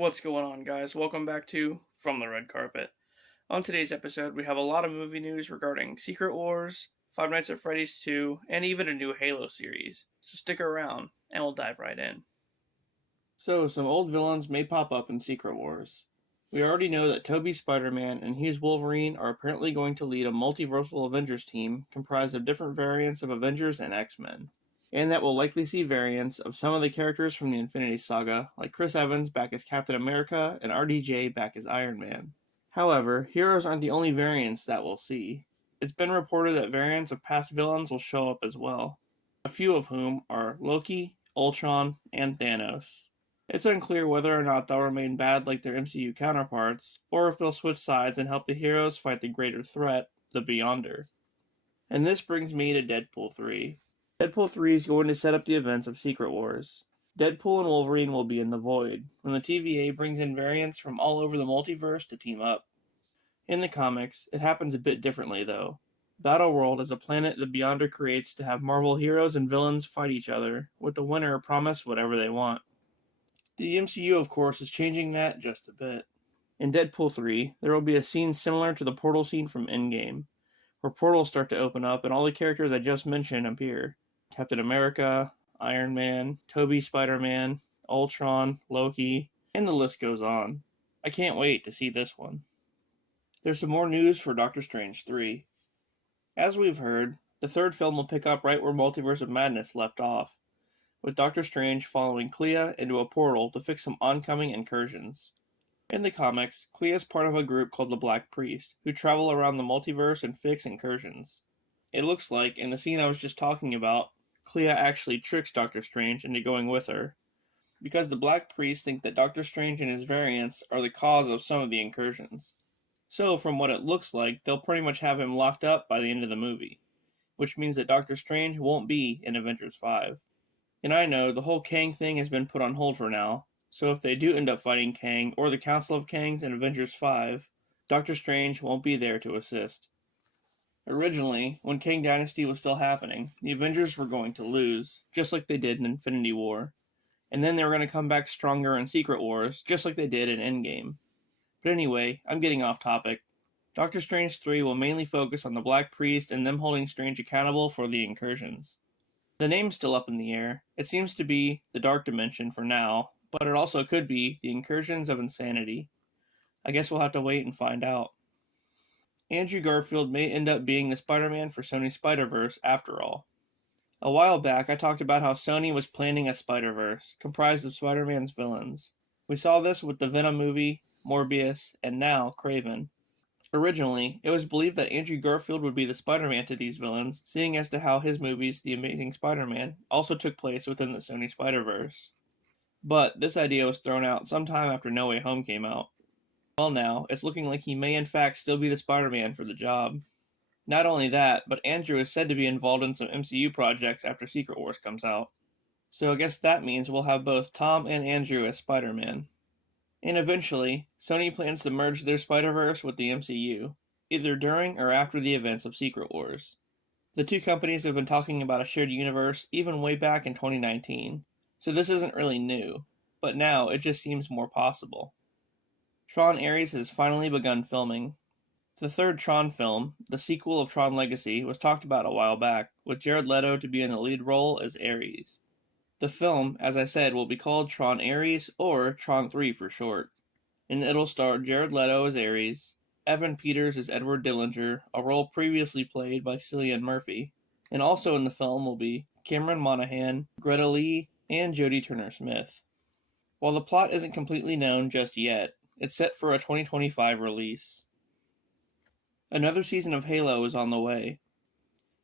What's going on, guys? Welcome back to From the Red Carpet. On today's episode, we have a lot of movie news regarding Secret Wars, Five Nights at Freddy's 2, and even a new Halo series. So stick around, and we'll dive right in. So, some old villains may pop up in Secret Wars. We already know that Tobey's Spider-Man and Hugh's Wolverine are apparently going to lead a multiversal Avengers team comprised of different variants of Avengers and X-Men, and that will likely see variants of some of the characters from the Infinity Saga, like Chris Evans back as Captain America and RDJ back as Iron Man. However, heroes aren't the only variants that we'll see. It's been reported that variants of past villains will show up as well, a few of whom are Loki, Ultron, and Thanos. It's unclear whether or not they'll remain bad like their MCU counterparts, or if they'll switch sides and help the heroes fight the greater threat, the Beyonder. And this brings me to Deadpool 3. Deadpool 3 is going to set up the events of Secret Wars. Deadpool and Wolverine will be in the Void, when the TVA brings in variants from all over the multiverse to team up. In the comics, it happens a bit differently though. Battleworld is a planet the Beyonder creates to have Marvel heroes and villains fight each other, with the winner promised whatever they want. The MCU, of course, is changing that just a bit. In Deadpool 3, there will be a scene similar to the portal scene from Endgame, where portals start to open up and all the characters I just mentioned appear. Captain America, Iron Man, Tobey Spider-Man, Ultron, Loki, and the list goes on. I can't wait to see this one. There's some more news for Doctor Strange 3. As we've heard, the third film will pick up right where Multiverse of Madness left off, with Doctor Strange following Clea into a portal to fix some oncoming incursions. In the comics, Clea is part of a group called the Black Priest, who travel around the multiverse and fix incursions. It looks like, in the scene I was just talking about, Clea actually tricks Doctor Strange into going with her, because the Black Priests think that Doctor Strange and his variants are the cause of some of the incursions. So, from what it looks like, they'll pretty much have him locked up by the end of the movie, which means that Doctor Strange won't be in Avengers 5. And I know the whole Kang thing has been put on hold for now, so if they do end up fighting Kang or the Council of Kangs in Avengers 5, Doctor Strange won't be there to assist. Originally, when Kang Dynasty was still happening, the Avengers were going to lose, just like they did in Infinity War. And then they were going to come back stronger in Secret Wars, just like they did in Endgame. But anyway, I'm getting off topic. Doctor Strange 3 will mainly focus on the Black Priest and them holding Strange accountable for the incursions. The name's still up in the air. It seems to be the Dark Dimension for now, but it also could be the Incursions of Insanity. I guess we'll have to wait and find out. Andrew Garfield may end up being the Spider-Man for Sony Spider-Verse after all. A while back, I talked about how Sony was planning a Spider-Verse, comprised of Spider-Man's villains. We saw this with the Venom movie, Morbius, and now Kraven. Originally, it was believed that Andrew Garfield would be the Spider-Man to these villains, seeing as to how his movies, The Amazing Spider-Man, also took place within the Sony Spider-Verse. But this idea was thrown out sometime after No Way Home came out. Well now, it's looking like he may in fact still be the Spider-Man for the job. Not only that, but Andrew is said to be involved in some MCU projects after Secret Wars comes out. So I guess that means we'll have both Tom and Andrew as Spider-Man. And eventually, Sony plans to merge their Spider-Verse with the MCU, either during or after the events of Secret Wars. The two companies have been talking about a shared universe even way back in 2019, so this isn't really new, but now it just seems more possible. Tron Ares has finally begun filming. The third Tron film, the sequel of Tron Legacy, was talked about a while back, with Jared Leto to be in the lead role as Ares. The film, as I said, will be called Tron Ares, or Tron 3 for short, and it'll star Jared Leto as Ares, Evan Peters as Edward Dillinger, a role previously played by Cillian Murphy, and also in the film will be Cameron Monaghan, Greta Lee, and Jodie Turner-Smith. While the plot isn't completely known just yet, it's set for a 2025 release. Another season of Halo is on the way.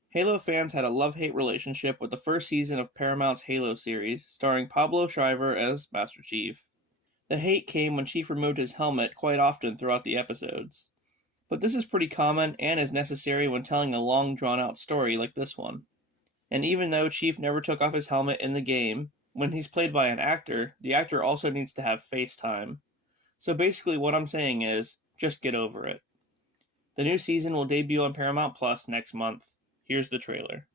Halo fans had a love-hate relationship with the first season of Paramount's Halo series, starring Pablo Schreiber as Master Chief. The hate came when Chief removed his helmet quite often throughout the episodes. But this is pretty common and is necessary when telling a long drawn-out story like this one. And even though Chief never took off his helmet in the game, when he's played by an actor, the actor also needs to have face time. So basically what I'm saying is, just get over it. The new season will debut on Paramount Plus next month. Here's the trailer.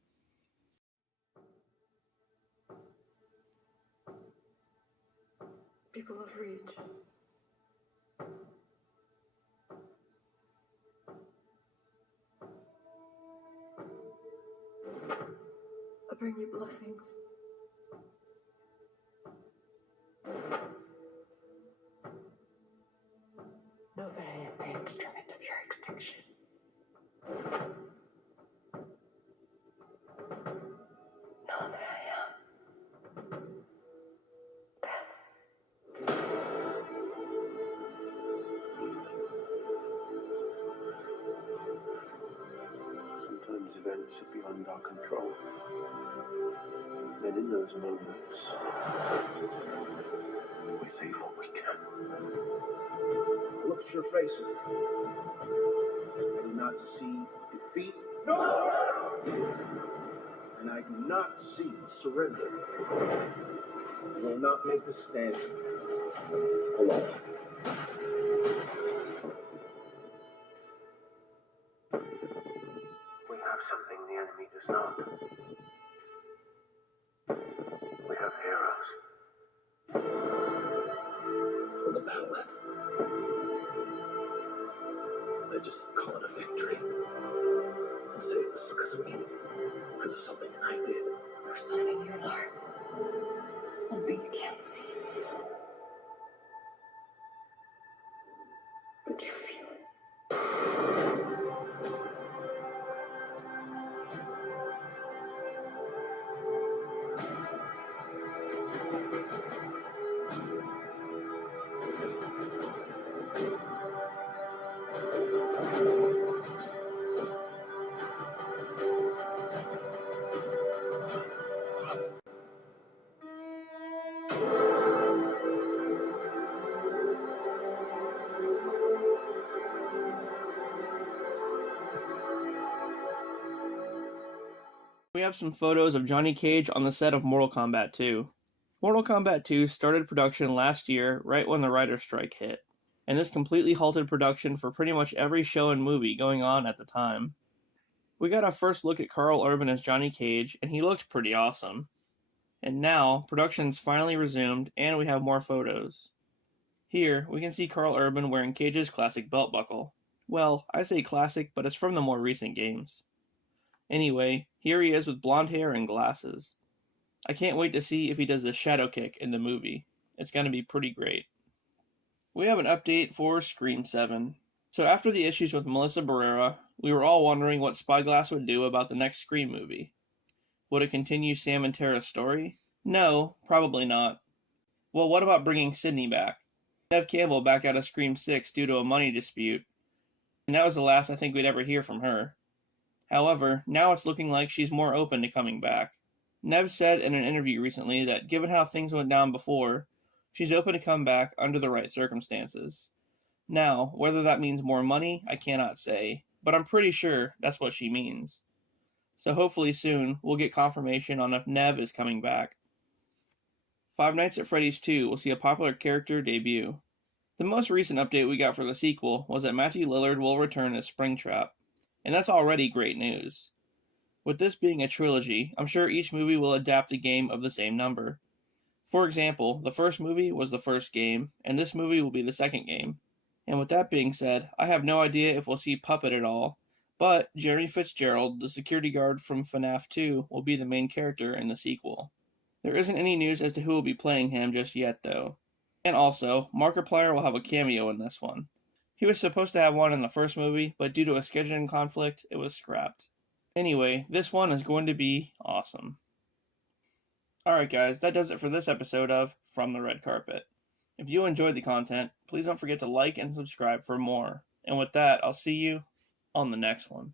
People of Reach, I bring you blessings. Know that I am the instrument of your extinction. Know that I am death. Sometimes events are beyond our control. And in those moments, we save what we can. Look at your faces. I do not see defeat. No! And I do not see surrender. You will not make a stand alone. We have something the enemy does not. We have heroes. When the battle ends, they just call it a victory. And say it was because of me. Because of something I did. Or something you are. Something you can't see. But you feel it. We have some photos of Johnny Cage on the set of Mortal Kombat 2. Mortal Kombat 2 started production last year, right when the writer's strike hit, and this completely halted production for pretty much every show and movie going on at the time. We got a first look at Karl Urban as Johnny Cage, and he looked pretty awesome. And now, production's finally resumed, and we have more photos. Here, we can see Karl Urban wearing Cage's classic belt buckle. Well, I say classic, but it's from the more recent games. Anyway, here he is with blonde hair and glasses. I can't wait to see if he does the shadow kick in the movie. It's going to be pretty great. We have an update for Scream 7. So after the issues with Melissa Barrera, we were all wondering what Spyglass would do about the next Scream movie. Would it continue Sam and Tara's story? No, probably not. Well, what about bringing Sydney back? Neve Campbell backed out of Scream 6 due to a money dispute, and that was the last I think we'd ever hear from her. However, now it's looking like she's more open to coming back. Neve said in an interview recently that given how things went down before, she's open to come back under the right circumstances. Now, whether that means more money, I cannot say, but I'm pretty sure that's what she means. So hopefully soon, we'll get confirmation on if Neve is coming back. Five Nights at Freddy's 2 will see a popular character debut. The most recent update we got for the sequel was that Matthew Lillard will return as Springtrap, and that's already great news. With this being a trilogy, I'm sure each movie will adapt the game of the same number. For example, the first movie was the first game, and this movie will be the second game. And with that being said, I have no idea if we'll see Puppet at all, but Jeremy Fitzgerald, the security guard from FNAF 2, will be the main character in the sequel. There isn't any news as to who will be playing him just yet, though. And also, Markiplier will have a cameo in this one. He was supposed to have one in the first movie, but due to a scheduling conflict, it was scrapped. Anyway, this one is going to be awesome. Alright guys, that does it for this episode of From the Red Carpet. If you enjoyed the content, please don't forget to like and subscribe for more. And with that, I'll see you on the next one.